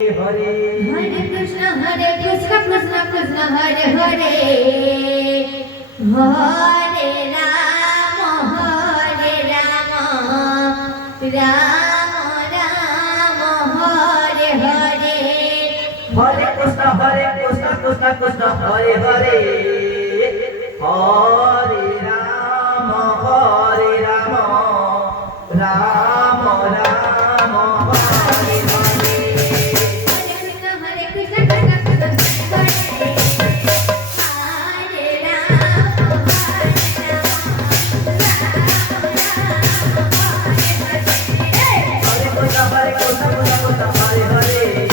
Hare Krishna Krishna Krishna Hare Hare Hare Rama Rama Rama Hare Hare Hare Krishna Krishna Krishna Hare Hare Hare Rama Rama Rama Hare Hare Hare Krishna Krishna Krishna Hare Krishna Krishna Hare Hare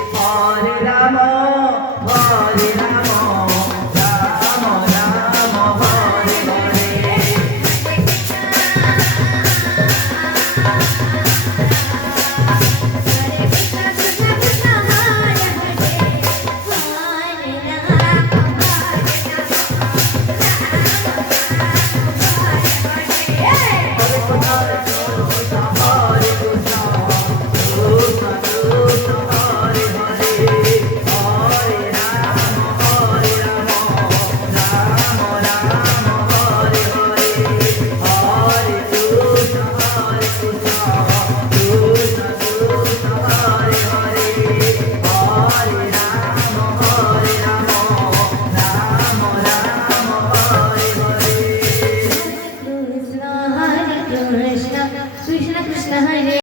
Hare Rama Rama Rama Hare Hare Krishna Krishna Hare